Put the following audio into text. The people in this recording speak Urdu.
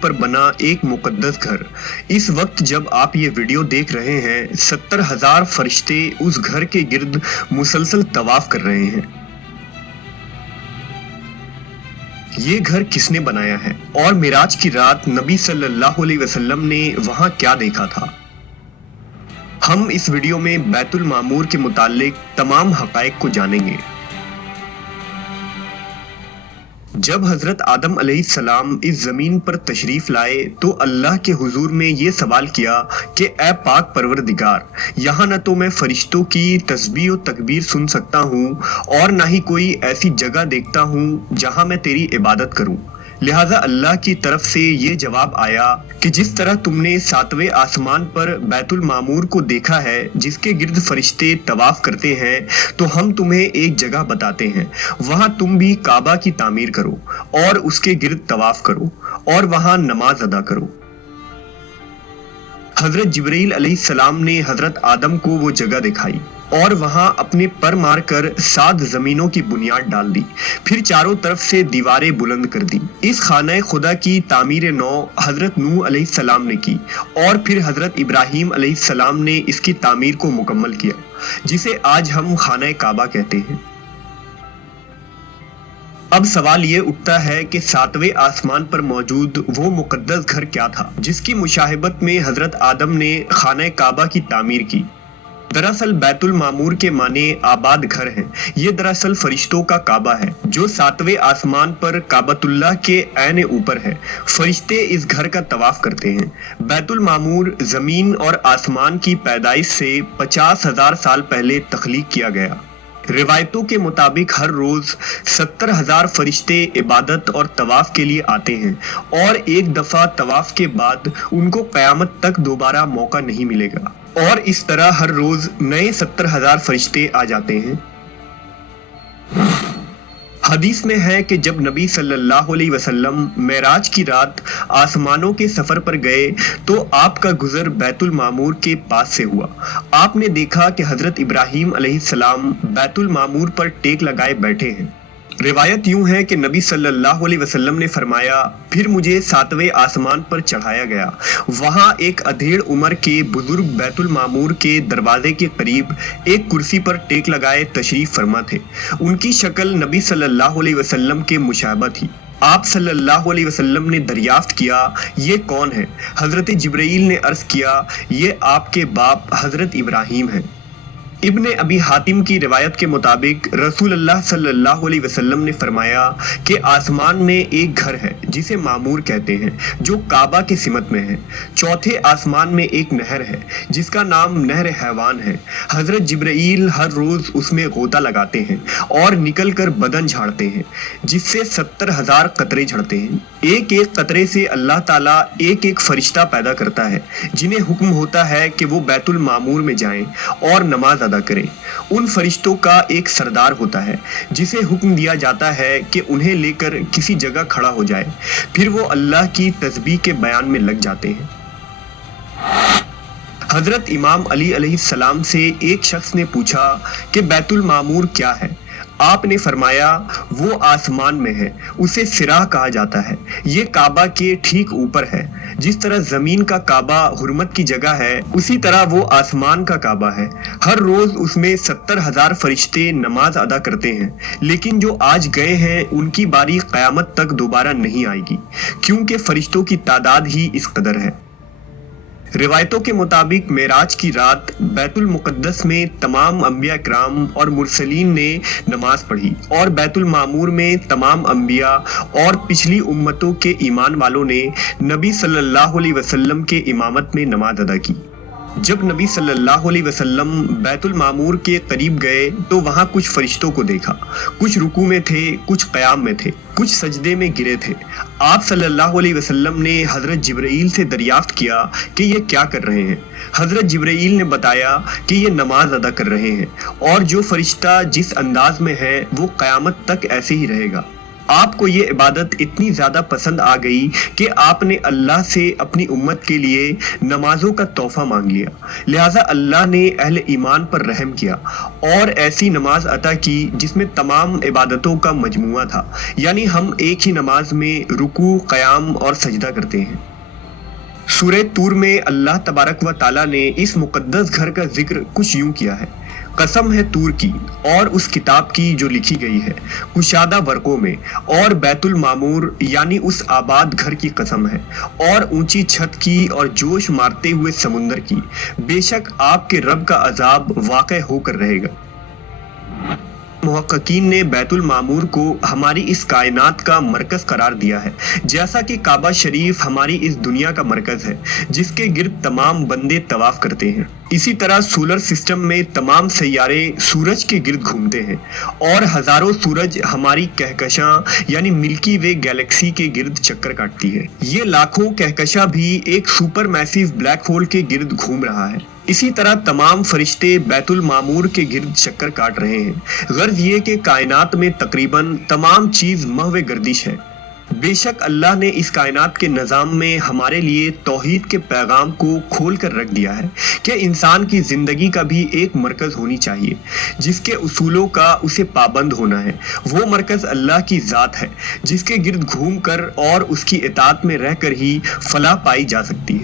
پر بنا ایک مقدس گھر۔ اس وقت جب آپ یہ ویڈیو دیکھ رہے ہیں 70,000 فرشتے اس گھر کے گرد مسلسل طواف کر رہے ہیں۔ یہ گھر کس نے بنایا ہے اور معراج کی رات نبی صلی اللہ علیہ وسلم نے وہاں کیا دیکھا تھا؟ ہم اس ویڈیو میں بیت المعمور کے متعلق تمام حقائق کو جانیں گے۔ جب حضرت آدم علیہ السلام اس زمین پر تشریف لائے تو اللہ کے حضور میں یہ سوال کیا کہ اے پاک پروردگار، یہاں نہ تو میں فرشتوں کی تسبیح و تکبیر سن سکتا ہوں اور نہ ہی کوئی ایسی جگہ دیکھتا ہوں جہاں میں تیری عبادت کروں۔ لہٰذا اللہ کی طرف سے یہ جواب آیا کہ جس طرح تم نے 7ویں آسمان پر بیت المعمور کو دیکھا ہے جس کے گرد فرشتے طواف کرتے ہیں، تو ہم تمہیں ایک جگہ بتاتے ہیں، وہاں تم بھی کعبہ کی تعمیر کرو اور اس کے گرد طواف کرو اور وہاں نماز ادا کرو۔ حضرت جبرائیل علیہ السلام نے حضرت آدم کو وہ جگہ دکھائی اور وہاں اپنے پر مار کر 7 زمینوں کی بنیاد ڈال دی، پھر چاروں طرف سے دیواریں بلند کر دی۔ اس خانہ خدا کی تعمیر نو حضرت نوح علیہ السلام نے کی اور پھر حضرت ابراہیم علیہ السلام نے اس کی تعمیر کو مکمل کیا، جسے آج ہم خانہ کعبہ کہتے ہیں۔ اب سوال یہ اٹھتا ہے کہ 7ویں آسمان پر موجود وہ مقدس گھر کیا تھا جس کی مشاہبت میں حضرت آدم نے خانہ کعبہ کی تعمیر کی؟ دراصل بیت المعمور کے معنی آباد گھر ہیں۔ یہ دراصل فرشتوں کا کعبہ ہے جو 7ویں آسمان پر کعبۃ اللہ کے عین اوپر ہے۔ فرشتے اس گھر کا طواف کرتے ہیں۔ بیت المعمور زمین اور آسمان کی پیدائش سے 50,000 سال پہلے تخلیق کیا گیا۔ روایتوں کے مطابق ہر روز 70,000 فرشتے عبادت اور طواف کے لیے آتے ہیں اور ایک دفعہ طواف کے بعد ان کو قیامت تک دوبارہ موقع نہیں ملے گا، اور اس طرح ہر روز نئے 70,000 فرشتے آ جاتے ہیں۔ حدیث میں ہے کہ جب نبی صلی اللہ علیہ وسلم معراج کی رات آسمانوں کے سفر پر گئے تو آپ کا گزر بیت المعمور کے پاس سے ہوا۔ آپ نے دیکھا کہ حضرت ابراہیم علیہ السلام بیت المعمور پر ٹیک لگائے بیٹھے ہیں۔ روایت یوں ہے کہ نبی صلی اللہ علیہ وسلم نے فرمایا، پھر مجھے 7ویں آسمان پر چڑھایا گیا۔ وہاں ایک ادھیڑ عمر کے بزرگ بیت المعمور کے دروازے کے قریب ایک کرسی پر ٹیک لگائے تشریف فرما تھے۔ ان کی شکل نبی صلی اللہ علیہ وسلم کے مشابہ تھی۔ آپ صلی اللہ علیہ وسلم نے دریافت کیا، یہ کون ہے؟ حضرت جبرائیل نے عرض کیا، یہ آپ کے باپ حضرت ابراہیم ہیں۔ ابن ابی حاتم کی روایت کے مطابق رسول اللہ صلی اللہ علیہ وسلم نے فرمایا کہ آسمان میں ایک گھر ہے جسے معمور کہتے ہیں جو کعبہ کے سمت میں ہے۔ 4تھے آسمان میں ایک نہر ہے جس کا نام نہر حیوان ہے۔ حضرت جبرائیل ہر روز اس میں غوطہ لگاتے ہیں اور نکل کر بدن جھاڑتے ہیں جس سے 70,000 قطرے جھڑتے ہیں۔ ایک ایک قطرے سے اللہ تعالیٰ ایک ایک فرشتہ پیدا کرتا ہے جنہیں حکم ہوتا ہے کہ وہ بیت المعمور میں جائیں اور نماز ادا کریں۔ ان فرشتوں کا ایک سردار ہوتا ہے جسے حکم دیا جاتا ہے کہ انہیں لے کر کسی جگہ کھڑا ہو جائے، پھر وہ اللہ کی تسبیح کے بیان میں لگ جاتے ہیں۔ حضرت امام علی علیہ السلام سے ایک شخص نے پوچھا کہ بیت المعمور کیا ہے؟ آپ نے فرمایا، وہ آسمان میں ہے، اسے صراح کہا جاتا ہے۔ یہ کعبہ کے ٹھیک اوپر ہے۔ جس طرح زمین کا کعبہ حرمت کی جگہ ہے، اسی طرح وہ آسمان کا کعبہ ہے۔ ہر روز اس میں 70,000 فرشتے نماز ادا کرتے ہیں، لیکن جو آج گئے ہیں ان کی باری قیامت تک دوبارہ نہیں آئے گی، کیونکہ فرشتوں کی تعداد ہی اس قدر ہے۔ روایتوں کے مطابق معراج کی رات بیت المقدس میں تمام انبیاء کرام اور مرسلین نے نماز پڑھی اور بیت المعمور میں تمام انبیاء اور پچھلی امتوں کے ایمان والوں نے نبی صلی اللہ علیہ وسلم کے امامت میں نماز ادا کی۔ جب نبی صلی اللہ علیہ وسلم بیت المعمور کے قریب گئے تو وہاں کچھ فرشتوں کو دیکھا، کچھ رکوع میں تھے، کچھ قیام میں تھے، کچھ سجدے میں گرے تھے۔ آپ صلی اللہ علیہ وسلم نے حضرت جبرائیل سے دریافت کیا کہ یہ کیا کر رہے ہیں؟ حضرت جبرائیل نے بتایا کہ یہ نماز ادا کر رہے ہیں، اور جو فرشتہ جس انداز میں ہے وہ قیامت تک ایسے ہی رہے گا۔ آپ کو یہ عبادت اتنی زیادہ پسند آ گئی کہ آپ نے اللہ سے اپنی امت کے لیے نمازوں کا تحفہ مانگ لیا، لہٰذا اللہ نے اہل ایمان پر رحم کیا اور ایسی نماز عطا کی جس میں تمام عبادتوں کا مجموعہ تھا، یعنی ہم ایک ہی نماز میں رکوع، قیام اور سجدہ کرتے ہیں۔ سورہ طور میں اللہ تبارک و تعالیٰ نے اس مقدس گھر کا ذکر کچھ یوں کیا ہے: قسم ہے طور کی اور اس کتاب کی جو لکھی گئی ہے کشادہ ورقوں میں، اور بیت المعمور یعنی اس آباد گھر کی قسم ہے، اور اونچی چھت کی اور جوش مارتے ہوئے سمندر کی، بے شک آپ کے رب کا عذاب واقع ہو کر رہے گا۔ محققین نے بیت المعمور کو ہماری اس کائنات کا مرکز قرار دیا ہے، جیسا کہ کعبہ شریف ہماری اس دنیا کا مرکز ہے جس کے گرد تمام بندے طواف کرتے ہیں۔ اسی طرح سولر سسٹم میں تمام سیارے سورج کے گرد گھومتے ہیں اور ہزاروں سورج ہماری کہکشاں یعنی ملکی وے گیلیکسی کے گرد چکر کاٹتی ہے۔ یہ لاکھوں کہکشاں بھی ایک سپر میسیو بلیک ہول کے گرد گھوم رہا ہے۔ اسی طرح تمام فرشتے بیت المعمور کے گرد چکر کاٹ رہے ہیں۔ غرض یہ کہ کائنات میں تقریباً تمام چیز محو گردش ہے۔ بے شک اللہ نے اس کائنات کے نظام میں ہمارے لیے توحید کے پیغام کو کھول کر رکھ دیا ہے کہ انسان کی زندگی کا بھی ایک مرکز ہونی چاہیے جس کے اصولوں کا اسے پابند ہونا ہے۔ وہ مرکز اللہ کی ذات ہے جس کے گرد گھوم کر اور اس کی اطاعت میں رہ کر ہی فلاح پائی جا سکتی ہے۔